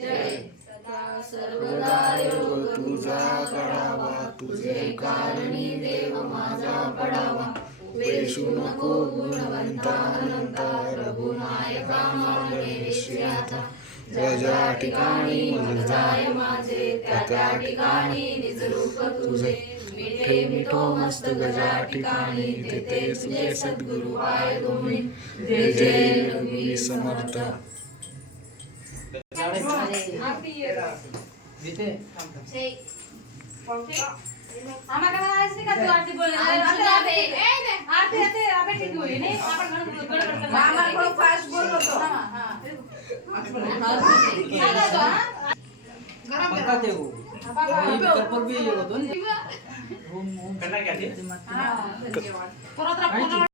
सदा सर्वदा योग तुझा कळावा, तुझे कारणी देव माझा पडावा. वेशू नको गुणवंता अनंता, रघुनायका मागे श्रियाता. ज्या ठिकाणी मज जाय माझे, त्या ठिकाणी निज रूप तुझे. मिठे मिठो मस्त गजा ठिकाणी, तेथे तुझे सद्गुरु पाय दोन्ही. जय जय रघुवीर समर्थ.